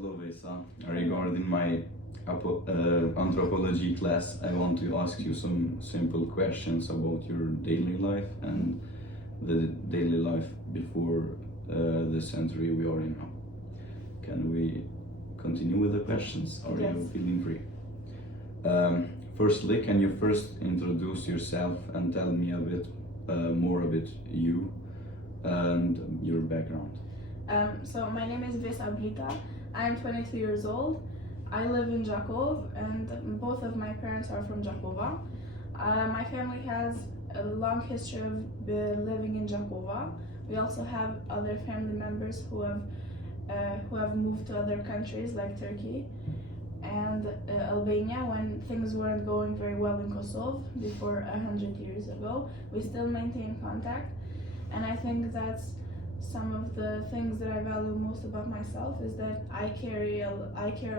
Hello, Vesa. Regarding my anthropology class, I want to ask you some simple questions about your daily life and the daily life before the century we are in now. Can we continue with the questions? Are Yes. you feeling free? Firstly, can you first introduce yourself and tell me a bit more about you and your background? So my name is Vesa. I'm 22 years old. I live in Gjakova, and both of my parents are from Gjakova. My family has a long history of living in Gjakova. We also have other family members who have moved to other countries like Turkey and Albania when things weren't going very well in Kosovo before 100 years ago. We still maintain contact, and I think that's some of the things that I value most about myself is that I care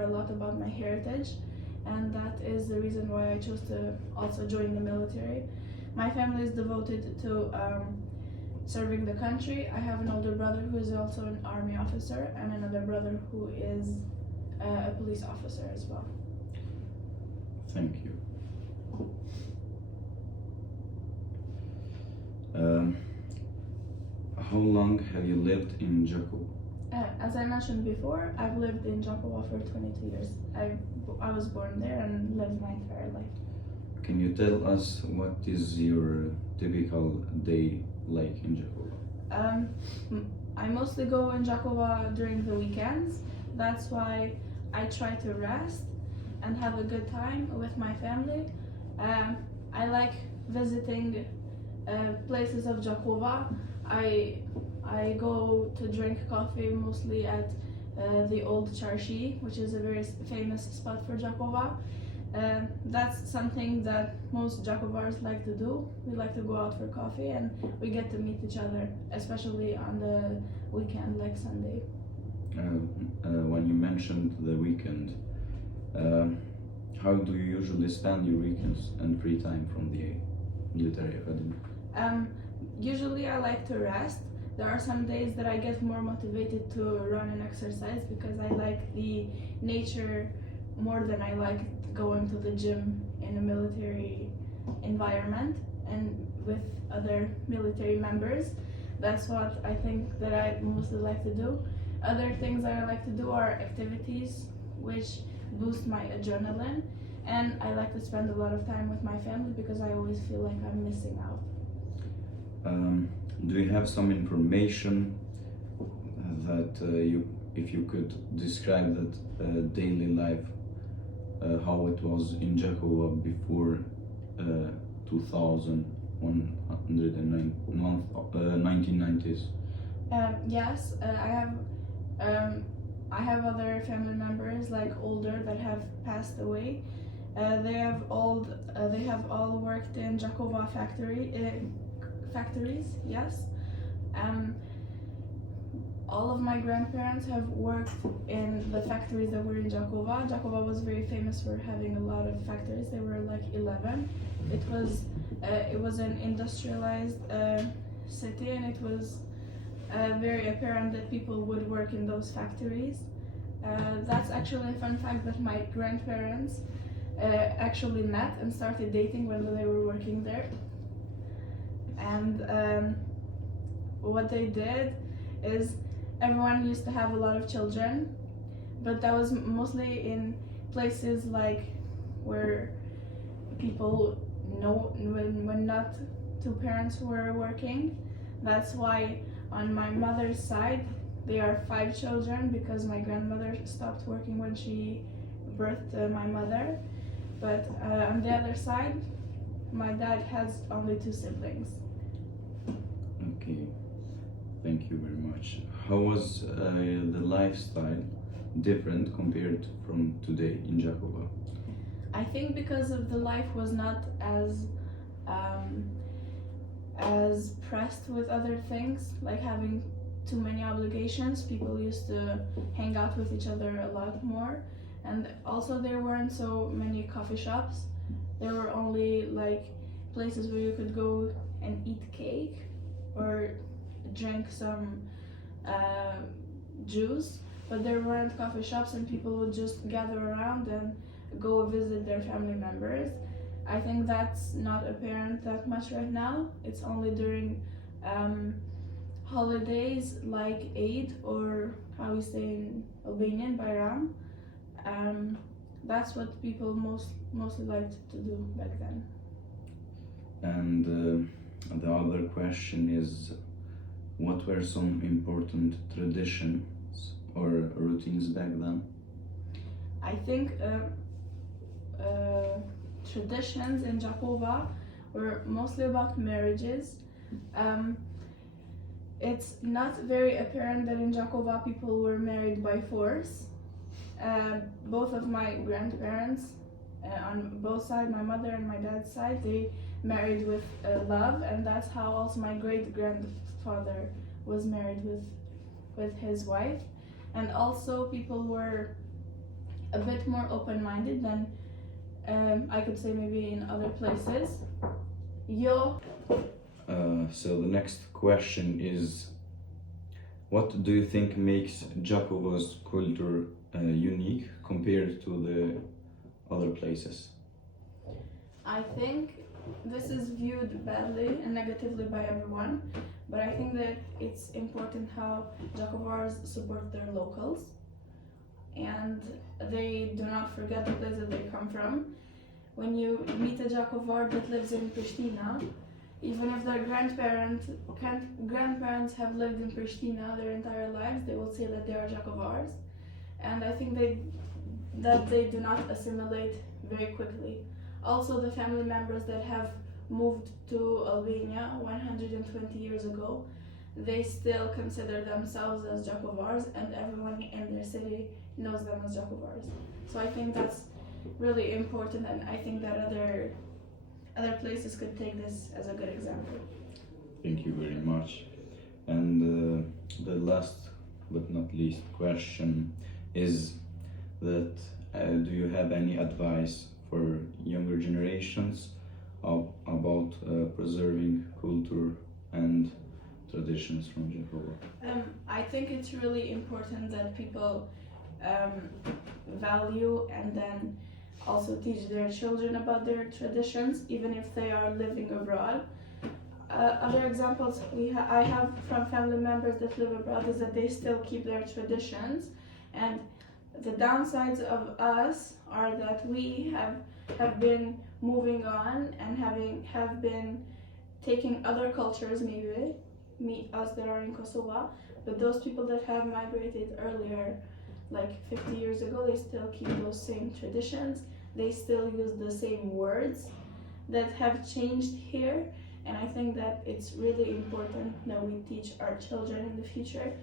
a lot about my heritage, and that is the reason why I chose to also join the military. My family is devoted to serving the country. I have an older brother who is also an army officer and another brother who is a police officer as well. Thank you. How long have you lived in Gjakova? As I mentioned before, I've lived in Gjakova for 22 years. I was born there and lived my entire life. Can you tell us what is your typical day like in Gjakova? I mostly go in Gjakova during the weekends. That's why I try to rest and have a good time with my family. I like visiting places of Gjakova. I go to drink coffee mostly at the old Charshi, which is a very famous spot for Gjakova. That's something that most Gjakovars like to do. We like to go out for coffee and we get to meet each other, especially on the weekend like Sunday. When you mentioned the weekend, how do you usually spend your weekends and free time from the military academy? Usually I like to rest. There are some days that I get more motivated to run and exercise because I like the nature more than I like going to the gym in a military environment and with other military members. That's what I think that I mostly like to do. Other things that I like to do are activities which boost my adrenaline, and I like to spend a lot of time with my family because I always feel like I'm missing out. Do you have some information that if you could describe that daily life, how it was in Gjakova before 1990s? Yes, I have other family members like older that have passed away. They have all worked in Gjakova factories. Yes. All of my grandparents have worked in the factories that were in Gjakova. Gjakova was very famous for having a lot of factories. There were like 11. It was an industrialized city, and it was very apparent that people would work in those factories. That's actually a fun fact that my grandparents actually met and started dating when they were working there. And what they did is everyone used to have a lot of children, but that was mostly in places like where people know when not two parents were working. That's why on my mother's side there are 5 children because my grandmother stopped working when she birthed my mother. But on the other side, my dad has only 2 siblings. Okay, thank you very much. How was the lifestyle different compared from today in Gjakova? I think because of the life was not as pressed with other things, like having too many obligations. People used to hang out with each other a lot more, and also there weren't so many coffee shops. There were only like places where you could go and eat cake or drink some juice, but there weren't coffee shops and people would just gather around and go visit their family members. I think that's not apparent that much right now. It's only during holidays like Eid, or how we say in Albanian, Bayram. That's what people mostly liked to do back then. And the other question is, what were some important traditions or routines back then? I think traditions in Gjakova were mostly about marriages. It's not very apparent that in Gjakova people were married by force. Both of my grandparents, on both sides, my mother and my dad's side, they married with love, and that's how also my great-grandfather was married with his wife. And also people were a bit more open-minded than I could say maybe in other places. So the next question is, what do you think makes Gjakova's culture unique compared to the other places? I think this is viewed badly and negatively by everyone, but I think that it's important how Gjakovars support their locals and they do not forget the place that they come from. When you meet a Gjakovar that lives in Pristina, even if their grandparents have lived in Pristina their entire lives, they will say that they are Gjakovars. And I think that they do not assimilate very quickly. Also, the family members that have moved to Albania 120 years ago, they still consider themselves as Gjakovars, and everyone in their city knows them as Gjakovars. So I think that's really important, and I think that other places could take this as a good example. Thank you very much. And the last but not least question is that do you have any advice for younger generations about preserving culture and traditions from Gjakova? I think it's really important that people value and then also teach their children about their traditions, even if they are living abroad. Other examples I have from family members that live abroad is that they still keep their traditions, and the downsides of us are that we have been moving on and have been taking other cultures, maybe us that are in Kosovo, but those people that have migrated earlier, like 50 years ago, they still keep those same traditions. They still use the same words that have changed here, and I think that it's really important that we teach our children in the future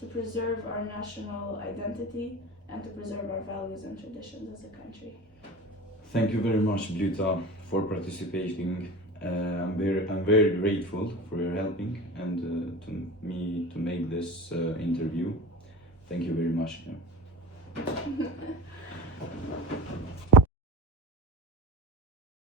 to preserve our national identity and to preserve our values and traditions as a country. Thank you very much, Bluta, for participating. I'm very grateful for your helping and to make this interview. Thank you very much.